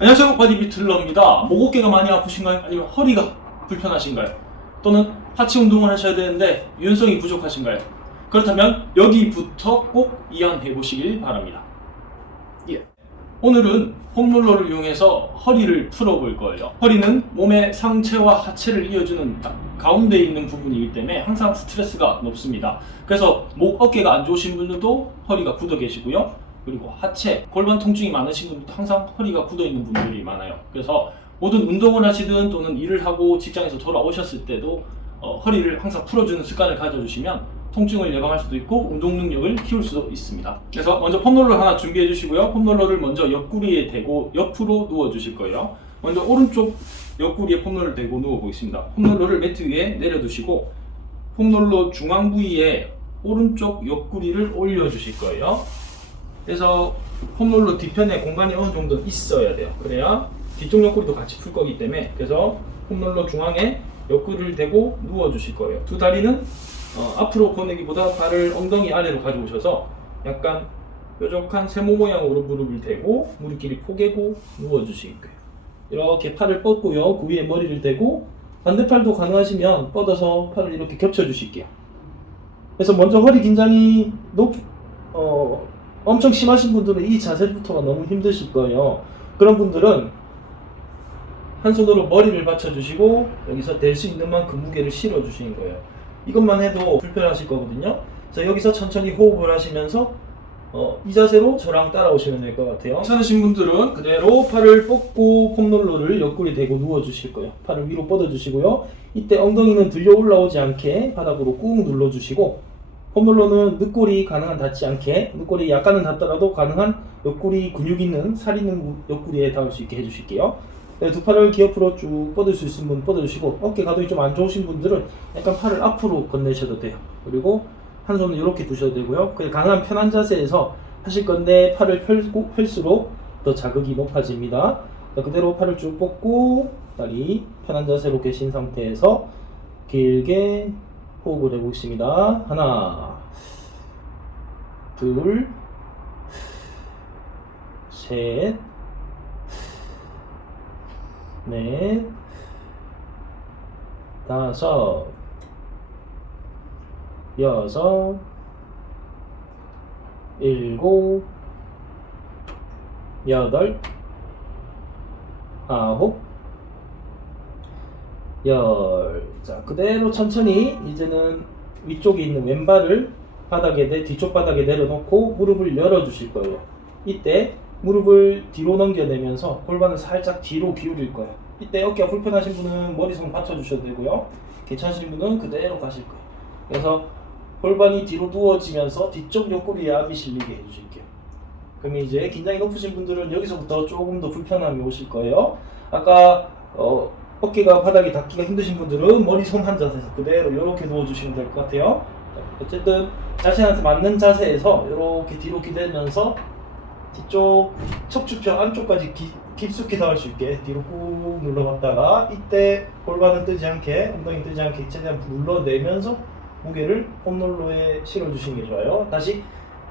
안녕하세요, 바디비틀러입니다. 목 어깨가 많이 아프신가요? 아니면 허리가 불편하신가요? 또는 하체 운동을 하셔야 되는데 유연성이 부족하신가요? 그렇다면 여기부터 꼭 이완해 보시길 바랍니다. 예. 오늘은 폼롤러를 이용해서 허리를 풀어볼 거예요. 허리는 몸의 상체와 하체를 이어주는 딱 가운데 있는 부분이기 때문에 항상 스트레스가 높습니다. 그래서 목, 어깨가 안 좋으신 분들도 허리가 굳어 계시고요. 그리고 하체, 골반 통증이 많으신 분들도 항상 허리가 굳어 있는 분들이 많아요. 그래서 모든 운동을 하시든 또는 일을 하고 직장에서 돌아오셨을 때도 허리를 항상 풀어주는 습관을 가져주시면 통증을 예방할 수도 있고 운동 능력을 키울 수도 있습니다. 그래서 먼저 폼롤러 하나 준비해 주시고요. 폼롤러를 먼저 옆구리에 대고 옆으로 누워 주실 거예요. 먼저 오른쪽 옆구리에 폼롤러를 대고 누워 보겠습니다. 폼롤러를 매트 위에 내려 두시고 폼롤러 중앙 부위에 오른쪽 옆구리를 올려 주실 거예요. 그래서 폼롤러 뒤편에 공간이 어느 정도 있어야 돼요. 그래야 뒤쪽 옆구리도 같이 풀 거기 때문에. 그래서 폼롤러 중앙에 옆구리를 대고 누워 주실 거예요. 두 다리는 앞으로 보내기보다 발을 엉덩이 아래로 가져오셔서 약간 뾰족한 세모 모양으로 무릎을 대고 무릎끼리 포개고 누워 주실 거예요. 이렇게 팔을 뻗고요. 그 위에 머리를 대고 반대팔도 가능하시면 뻗어서 팔을 이렇게 겹쳐 주실게요. 그래서 먼저 허리 긴장이 엄청 심하신 분들은 이 자세부터가 너무 힘드실 거예요. 그런 분들은 한 손으로 머리를 받쳐주시고 여기서 될 수 있는 만큼 무게를 실어 주시는 거예요. 이것만 해도 불편하실 거거든요. 그래서 여기서 천천히 호흡을 하시면서 이 자세로 저랑 따라오시면 될 것 같아요. 괜찮으신 분들은 그대로 팔을 뻗고 폼롤러를 옆구리 대고 누워 주실 거예요. 팔을 위로 뻗어 주시고요. 이때 엉덩이는 들려 올라오지 않게 바닥으로 꾹 눌러 주시고 폼롤러는 늑골이 가능한 닿지 않게, 늑골이 약간은 닿더라도 가능한 옆구리 근육 있는 살 있는 옆구리에 닿을 수 있게 해주실게요. 네, 두 팔을 기옆으로 쭉 뻗을 수 있으신 분 뻗어주시고 어깨 가동이 좀 안 좋으신 분들은 약간 팔을 앞으로 건네셔도 돼요. 그리고 한 손은 이렇게 두셔도 되고요. 그냥 가능한 편한 자세에서 하실 건데 팔을 펼수록 더 자극이 높아집니다. 그대로 팔을 쭉 뻗고 다리 편한 자세로 계신 상태에서 길게 호흡을 해보겠습니다. 하나, 둘, 셋, 넷, 다섯, 여섯, 일곱, 여덟, 아홉, 열. 자, 그대로 천천히 이제는 위쪽에 있는 왼발을 바닥에 뒤쪽 바닥에 내려놓고 무릎을 열어 주실 거예요. 이때 무릎을 뒤로 넘겨내면서 골반을 살짝 뒤로 기울일 거예요. 이때 어깨가 불편하신 분은 머리손 받쳐 주셔도 되고요. 괜찮으신 분은 그대로 가실 거예요. 그래서 골반이 뒤로 누워지면서 뒤쪽 옆구리에 압이 실리게 해주실게요. 그럼 이제 긴장이 높으신 분들은 여기서부터 조금 더 불편함이 오실 거예요. 아까 어깨가 바닥에 닿기가 힘드신 분들은 머리 손 한 자세에서 그대로 이렇게 누워주시면 될 것 같아요. 어쨌든 자신한테 맞는 자세에서 이렇게 뒤로 기대면서 뒤쪽 척추뼈 안쪽까지 깊숙이 닿을 수 있게 뒤로 꾹 눌러봤다가 이때 골반은 뜨지 않게 엉덩이 뜨지 않게 최대한 눌러내면서 무게를 폼롤러에 실어주시는 게 좋아요. 다시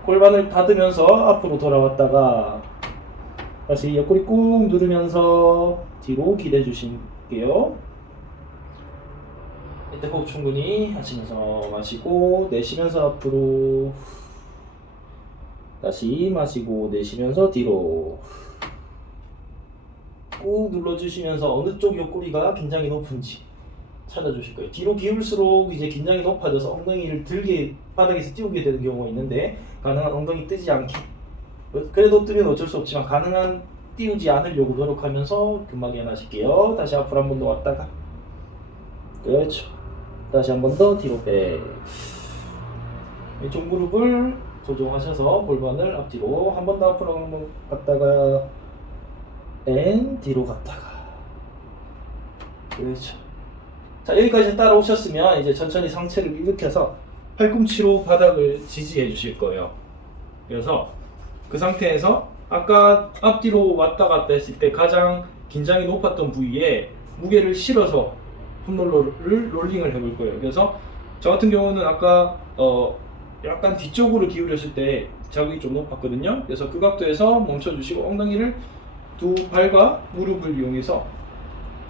골반을 닫으면서 앞으로 돌아왔다가 다시 옆구리 꾹 누르면서 뒤로 기대 주실게요. 이때 호흡 충분히 하시면서 마시고 내쉬면서 앞으로 다시 마시고 내쉬면서 뒤로 꾹 눌러주시면서 어느 쪽 옆구리가 긴장이 높은지 찾아주실 거예요. 뒤로 기울수록 이제 긴장이 높아져서 엉덩이를 들게 바닥에서 띄우게 되는 경우가 있는데 가능한 엉덩이 뜨지 않게 그래도 뜨면 어쩔 수 없지만 가능한 띄우지 않으려고 노력하면서 근막이 하나실게요. 다시 앞으로 한 번 더 왔다가 그렇죠. 다시 한 번 더 뒤로 빼. 왼쪽 무릎을 조정하셔서 골반을 앞뒤로 한 번 더 앞으로 한 번 갔다가 뒤로 갔다가 그렇죠. 자, 여기까지 따라오셨으면 이제 천천히 상체를 일으켜서 팔꿈치로 바닥을 지지해 주실 거예요. 그래서 그 상태에서 아까 앞뒤로 왔다 갔다 했을 때 가장 긴장이 높았던 부위에 무게를 실어서 폼롤러를 롤링을 해볼 거예요. 그래서 저 같은 경우는 아까 약간 뒤쪽으로 기울였을 때 자극이 좀 높았거든요. 그래서 그 각도에서 멈춰주시고 엉덩이를 두 발과 무릎을 이용해서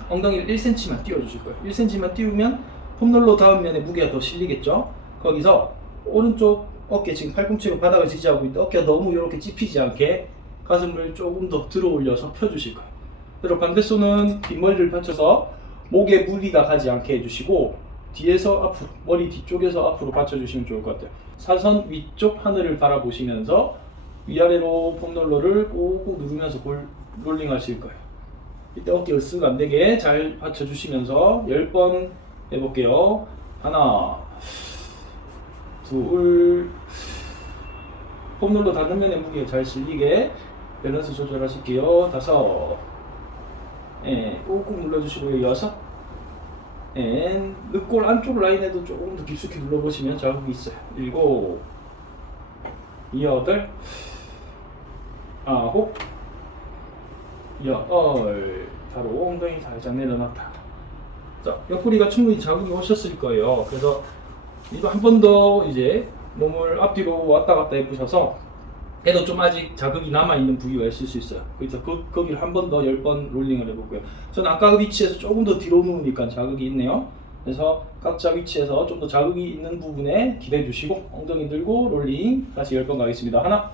엉덩이를 1cm만 띄워주실 거예요. 1cm만 띄우면 폼롤러 다음 면에 무게가 더 실리겠죠. 거기서 오른쪽 어깨, 지금 팔꿈치로 바닥을 지지하고 있는데 어깨가 너무 이렇게 찝히지 않게 가슴을 조금 더 들어 올려서 펴주실 거예요. 그리고 반대손은 뒷머리를 받쳐서 목에 무리가 가지 않게 해주시고 뒤에서 앞으로, 머리 뒤쪽에서 앞으로 받쳐주시면 좋을 것 같아요. 사선 위쪽 하늘을 바라보시면서 위아래로 폼롤러를 꾹꾹 누르면서 롤링 하실 거예요. 이때 어깨가 쓱 안되게 잘 받쳐주시면서 10번 해볼게요. 하나, 둘, 폼롤러 닿는 면에 무게 잘 실리게 밸런스 조절하실게요. 다섯, 꾹꾹 눌러주시고요. 여섯, 늑골 안쪽 라인에도 조금 더 깊숙이 눌러보시면 자국이 있어요. 일곱, 여덟, 아홉, 열. 바로 엉덩이 살짝 내려놨다. 자, 옆구리가 충분히 자국이 오셨을 거예요. 그래서 이거 한 번 더 이제 몸을 앞뒤로 왔다 갔다 해보셔서 해도 좀 아직 자극이 남아있는 부위가 있을 수 있어요. 그래서 거기를 한 번 더 10번 롤링을 해볼게요. 저는 아까 그 위치에서 조금 더 뒤로 누우니까 자극이 있네요. 그래서 각자 위치에서 좀 더 자극이 있는 부분에 기대해 주시고 엉덩이 들고 롤링 다시 10번 가겠습니다. 하나,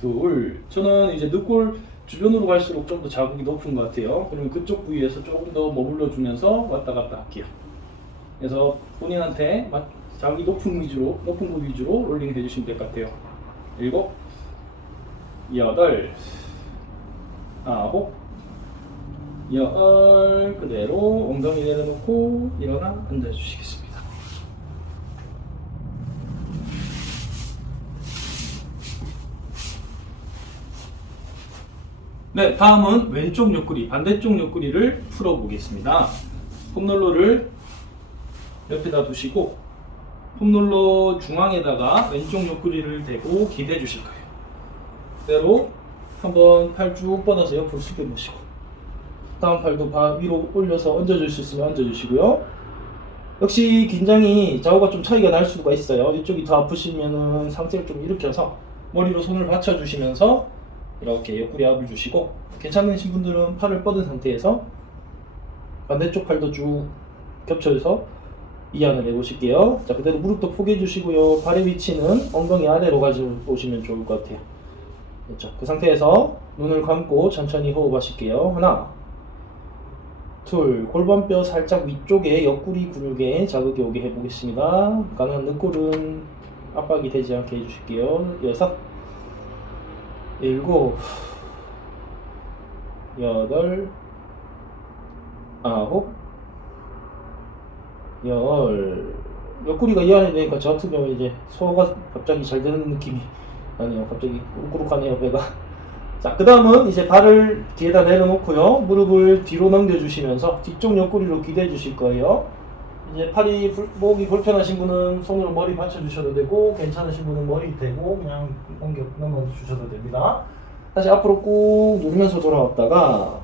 둘. 저는 이제 늑골 주변으로 갈수록 좀 더 자극이 높은 것 같아요. 그러면 그쪽 부위에서 조금 더 머물러 주면서 왔다 갔다 할게요. 그래서 본인한테 자극이 높은 부위 위주로 롤링 해주시면 될 것 같아요. 일곱, 여덟, 아홉, 열. 그대로 엉덩이 내려놓고 일어나 앉아주시겠습니다. 네, 다음은 왼쪽 옆구리, 반대쪽 옆구리를 풀어보겠습니다. 폼롤러를 옆에다 두시고 폼롤러 중앙에다가 왼쪽 옆구리를 대고 기대해 주실 거예요. 그대로 한번 팔 쭉 뻗어서 옆으로 숙여 놓으시고 다음 팔도 위로 올려서 얹어줄 수 있으면 얹어주시고요. 역시 긴장이 좌우가 좀 차이가 날 수가 있어요. 이쪽이 더 아프시면은 상체를 좀 일으켜서 머리로 손을 받쳐주시면서 이렇게 옆구리 압을 주시고, 괜찮으신 분들은 팔을 뻗은 상태에서 반대쪽 팔도 쭉 겹쳐서 이완을 해보실게요. 자, 그대로 무릎도 포개해 주시고요. 발의 위치는 엉덩이 아래로 가져오시면 좋을 것 같아요. 그렇죠. 그 상태에서 눈을 감고 천천히 호흡하실게요. 하나, 둘. 골반뼈 살짝 위쪽에 옆구리 근육에 자극이 오게 해보겠습니다. 가능한 늑골은 압박이 되지 않게 해주실게요. 여섯, 일곱, 여덟, 아홉, 열. 옆구리가 이완이 되니까 저 같은 경우에 이제 소화가 갑자기 잘 되는 느낌이 나네요. 갑자기 꾸룩꾸룩하네요, 배가. 자, 그 다음은 이제 발을 뒤에다 내려놓고요. 무릎을 뒤로 넘겨주시면서 뒤쪽 옆구리로 기대해 주실 거예요. 이제 목이 불편하신 분은 손으로 머리 받쳐주셔도 되고, 괜찮으신 분은 머리 대고 그냥 넘어주셔도 됩니다. 다시 앞으로 꾹 누르면서 돌아왔다가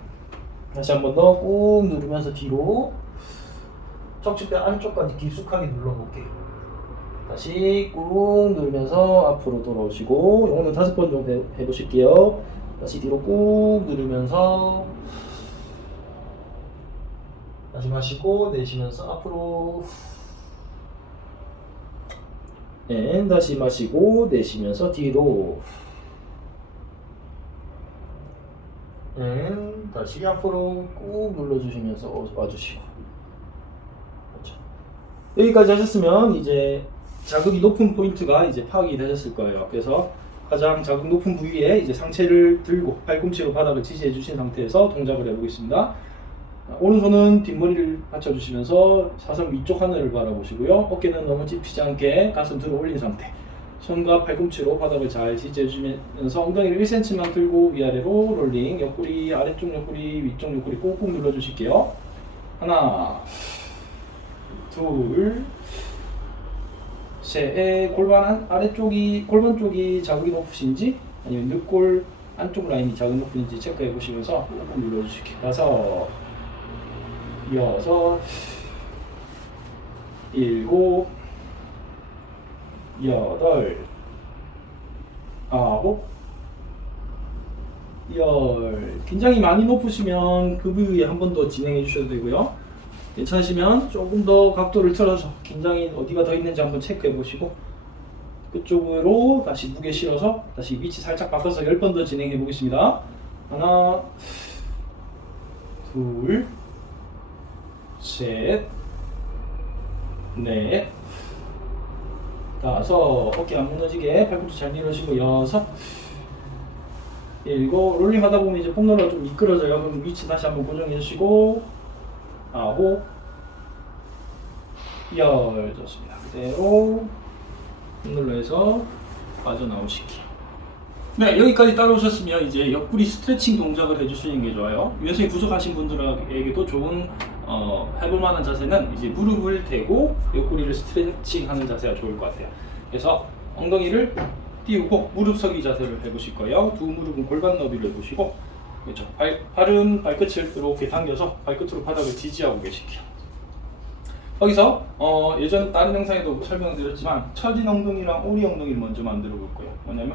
다시 한 번 더 꾹 누르면서 뒤로 척추뼈 안쪽까지 깊숙하게 눌러볼게요. 다시 꾹 누르면서 앞으로 돌아오시고, 이거는 5번 정도 해보실게요. 다시 뒤로 꾹 누르면서 다시 마시고 내쉬면서 앞으로, 다시 마시고 내쉬면서 뒤로, 다시 앞으로 꾹 눌러주시면서 와주시고. 그렇죠. 여기까지 하셨으면 이제 자극이 높은 포인트가 이제 파악이 되셨을 거예요. 그래서 가장 자극 높은 부위에 이제 상체를 들고 팔꿈치로 바닥을 지지해 주신 상태에서 동작을 해보겠습니다. 오른손은 뒷머리를 받쳐주시면서 사선 위쪽 하늘을 바라보시고요. 어깨는 너무 찝히지 않게 가슴 들어 올린 상태. 손과 팔꿈치로 바닥을 잘 지지해주면서 엉덩이를 1cm만 들고 위아래로 롤링. 옆구리, 아래쪽 옆구리, 위쪽 옆구리 꾹꾹 눌러주실게요. 하나, 둘, 셋. 골반 골반 쪽이 자극이 높으신지 아니면 늑골 안쪽 라인이 자극이 높은지 체크해 보시면서 꾹꾹 눌러주실게요. 다섯, 여섯, 일곱, 여덟, 아홉, 긴장이 많이 높으시면 그 부위에 한 번 더 진행해 주셔도 되고요. 괜찮으시면 조금 더 각도를 틀어서 긴장이 어디가 더 있는지 한번 체크해 보시고 그쪽으로 다시 무게 실어서 다시 위치 살짝 바꿔서 10번 더 진행해 보겠습니다. 하나, 둘, 셋, 넷, 다섯, 어깨 안 무너지게 팔꿈치 잘 밀어주시고 여섯, 일곱, 롤링 하다 보면 이제 폼롤러가 좀 미끄러져요. 그럼 위치 다시 한번 고정해 주시고 아홉, 열. 좋습니다. 그대로 폼롤러에서 빠져나오시기. 네, 여기까지 따라오셨으면 이제 옆구리 스트레칭 동작을 해주시는 게 좋아요. 유연성이 부족하신 분들에게도 좋은 해볼 만한 자세는 이제 무릎을 대고 옆구리를 스트레칭하는 자세가 좋을 것 같아요. 그래서 엉덩이를 띄우고 무릎 서기 자세를 해보실 거예요. 두 무릎은 골반 너비를 해보시고, 그렇죠. 발은 발끝을 이렇게 당겨서 발끝으로 바닥을 지지하고 계실게요. 여기서 예전 다른 영상에도 설명드렸지만 처진 엉덩이랑 오리 엉덩이를 먼저 만들어 볼 거예요. 뭐냐면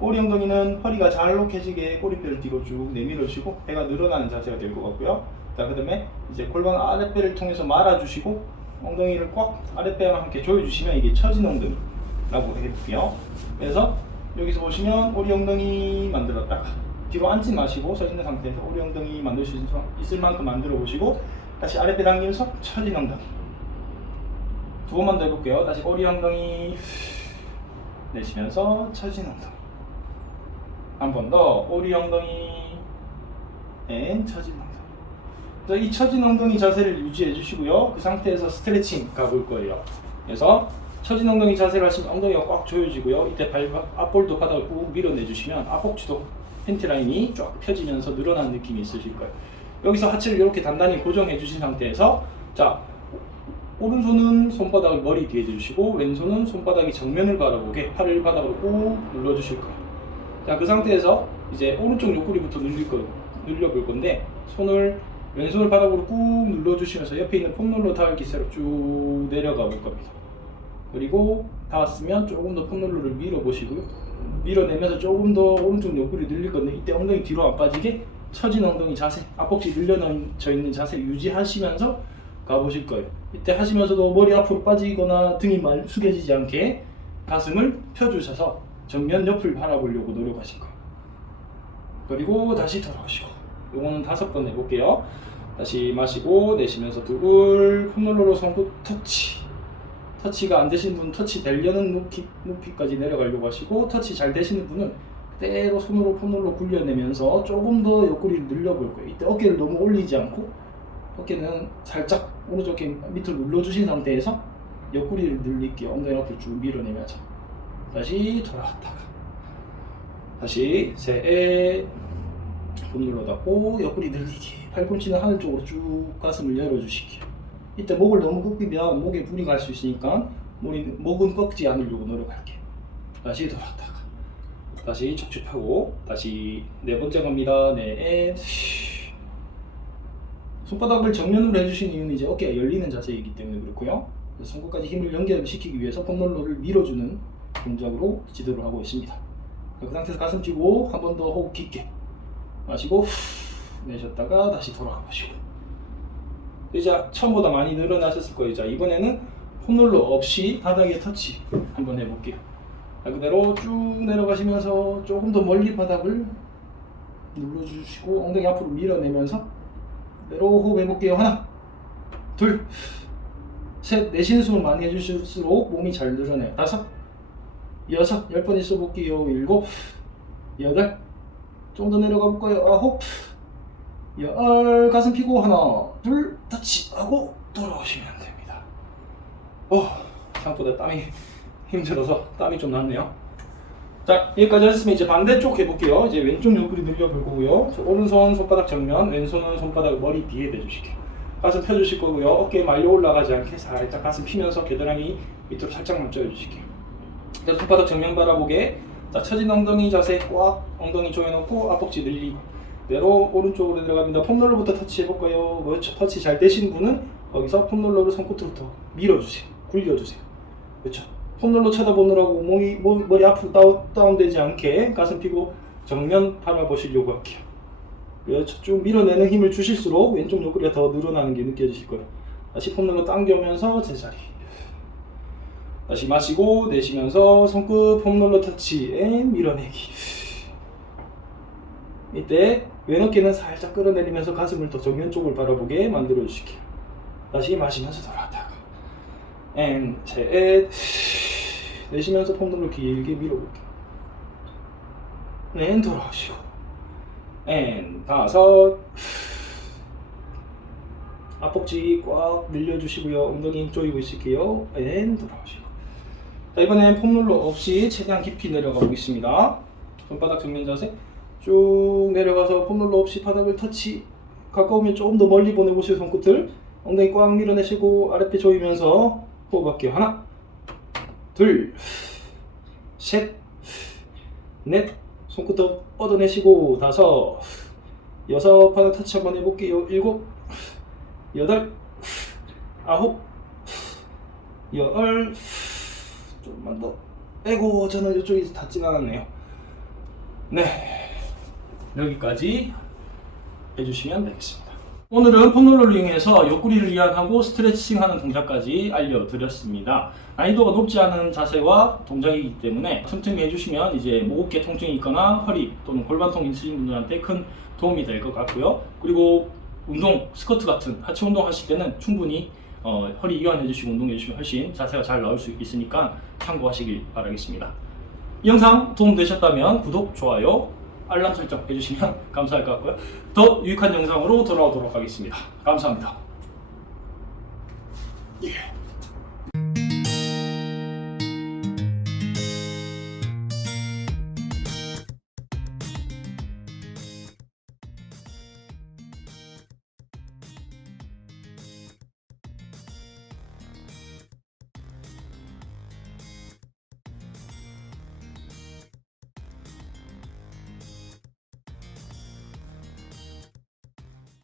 오리 엉덩이는 허리가 잘록해지게 꼬리뼈를 뒤로 쭉 내밀어주시고 배가 늘어나는 자세가 될 것 같고요. 자, 그 다음에 이제 골반 아랫배를 통해서 말아주시고 엉덩이를 꽉 아랫배와 함께 조여주시면 이게 처진 엉덩이라고 해볼게요. 그래서 여기서 보시면 오리 엉덩이 만들었다가 뒤로 앉지 마시고 서 있는 상태에서 오리 엉덩이 만들 수 있을 만큼 만들어 보시고 다시 아랫배 당기면서 처진 엉덩이 두 번만 더 해볼게요. 다시 오리 엉덩이 내쉬면서 처진 엉덩이 한 번 더 오리 엉덩이 앤 처진 엉덩이. 이 처진 엉덩이 자세를 유지해 주시고요. 그 상태에서 스트레칭 가볼 거예요. 그래서 처진 엉덩이 자세를 하시면 엉덩이가 꽉 조여지고요. 이때 앞볼도 바닥을 꾹 밀어내 주시면 앞복지도 팬티 라인이 쫙 펴지면서 늘어나는 느낌이 있으실 거예요. 여기서 하체를 이렇게 단단히 고정해 주신 상태에서 자, 오른손은 손바닥을 머리 뒤에 두시고 왼손은 손바닥이 정면을 바라보게 팔을 바닥으로 꾹 눌러 주실 거예요. 자, 그 상태에서 이제 오른쪽 옆구리부터 눌려볼 건데 왼손을 바닥으로 꾹 눌러주시면서 옆에 있는 폼롤러 닿을 기세로 쭉 내려가 볼 겁니다. 그리고 닿았으면 조금 더 폼롤러를 밀어보시고요. 밀어내면서 조금 더 오른쪽 옆구리 늘릴 건데 이때 엉덩이 뒤로 안 빠지게 처진 엉덩이 자세, 앞벅지 늘려져 있는 자세 유지하시면서 가보실 거예요. 이때 하시면서도 머리 앞으로 빠지거나 등이 숙여지지 않게 가슴을 펴주셔서 정면 옆을 바라보려고 노력하실 거예요. 그리고 다시 돌아오시고 요거는 5번 해볼게요. 다시 마시고 내쉬면서 둘, 폼롤러로 손끝 터치가 안 되신 분은 터치 되려는 높이까지 내려가려고 하시고 터치 잘 되시는 분은 그대로 손으로 폼롤러 굴려내면서 조금 더 옆구리를 늘려볼 거예요. 이때 어깨를 너무 올리지 않고 어깨는 살짝 오른쪽 어깨 밑으로 눌러주신 상태에서 옆구리를 늘릴게요. 엉덩이 앞으로 쭉 밀어내면서 다시 돌아왔다가 다시 셋, 폼롤러 닫고 옆구리 늘리기. 팔꿈치는 하늘 쪽으로 쭉 가슴을 열어주시기. 이때 목을 너무 꺾이면 목에 불이 갈 수 있으니까 목은 꺾지 않으려고 노력할게요. 다시 돌아왔다가 다시 척추 펴고 다시 4번째 갑니다. 넷. 손바닥을 정면으로 해주신 이유는 이제 어깨가 열리는 자세이기 때문에 그렇고요. 손끝까지 힘을 연결시키기 위해서 폼롤러를 밀어주는 동작으로 지도를 하고 있습니다. 그 상태에서 가슴 쥐고 한 번 더 호흡 깊게 마시고 내쉬었다가 다시 돌아와 보시고 이제 처음보다 많이 늘어나셨을 거예요. 자, 이번에는 폼롤러 없이 바닥에 터치 한번 해볼게요. 그대로 쭉 내려가시면서 조금 더 멀리 바닥을 눌러주시고 엉덩이 앞으로 밀어내면서 그대로 호흡 해볼게요. 하나, 둘, 셋. 내쉬는 숨을 많이 해주실수록 몸이 잘 늘어나요. 5, 6, 10번 있어 볼게요. 7, 8. 좀 더 내려가 볼까요? 9, 10. 가슴 펴고 하나, 둘, 터치 하고 돌아오시면 됩니다. 생각보다 땀이 힘들어서 땀이 좀 났네요. 자, 여기까지 하셨으면 이제 반대쪽 해볼게요. 이제 왼쪽 옆구리 늘려볼 거고요. 오른손 손바닥 정면, 왼손은 손바닥 머리 뒤에 대주실게요. 가슴 펴주실 거고요. 어깨 말려 올라가지 않게 살짝 가슴 피면서 겨드랑이 밑으로 살짝만 조여주실게요. 그래서 손바닥 정면 바라보게. 자, 처진 엉덩이 자세 꽉 엉덩이 조여놓고 앞벅지 늘리고 그대로 오른쪽으로 내려갑니다. 폼롤러부터 터치 해볼까요? 그렇죠. 터치 잘 되신 분은 거기서 폼롤러를 손끝으로부터 밀어주세요. 굴려주세요. 그렇죠. 폼롤러 쳐다보느라고 머리 앞으로 다운되지 않게 가슴 펴고 정면 바라보시려고 할게요. 그래서 쭉 밀어내는 힘을 주실수록 왼쪽 옆구리가 더 늘어나는 게 느껴지실 거예요. 다시 폼롤러 당겨오면서 제자리. 다시 마시고 내쉬면서 손끝 폼롤러 터치 앤 밀어내기. 이때 왼 어깨는 살짝 끌어내리면서 가슴을 더 정면 쪽을 바라보게 만들어 주실게요. 다시 마시면서 돌아왔다가 앤 셋 내쉬면서 폼롤러 길게 밀어볼게요. 앤 돌아오시고 앤 다섯 앞벅지 꽉 늘려주시고요. 엉덩이 힘 조이고 있을게요. 앤 돌아오시고. 자, 이번엔 폼롤러 없이 최대한 깊이 내려가 보겠습니다. 손바닥 정면 자세 쭉 내려가서 폼롤러 없이 바닥을 터치. 가까우면 조금 더 멀리 보내보세요. 손끝을 엉덩이 꽉 밀어내시고 아랫배 조이면서 호흡할게요. 하나 둘 셋 넷 손끝 더 뻗어내시고 다섯 여섯 바닥 터치 한번 해볼게요. 일곱 여덟 아홉 열 조금만 더 아이고 저는 이쪽이 닿지가 않았네요. 네 여기까지 해주시면 되겠습니다. 오늘은 폼롤러를 이용해서 옆구리를 이완하고 스트레칭하는 동작까지 알려드렸습니다. 난이도가 높지 않은 자세와 동작이기 때문에 틈틈이 해주시면 이제 목어깨 통증이 있거나 허리 또는 골반통 있으신 분들한테 큰 도움이 될 것 같고요. 그리고 운동, 스쿼트 같은 하체 운동 하실 때는 충분히 허리 이완해 주시고 운동해 주시면 훨씬 자세가 잘 나올 수 있으니까 참고하시길 바라겠습니다. 이 영상 도움되셨다면 구독, 좋아요, 알람 설정 해주시면 감사할 것 같고요. 더 유익한 영상으로 돌아오도록 하겠습니다. 감사합니다. 예.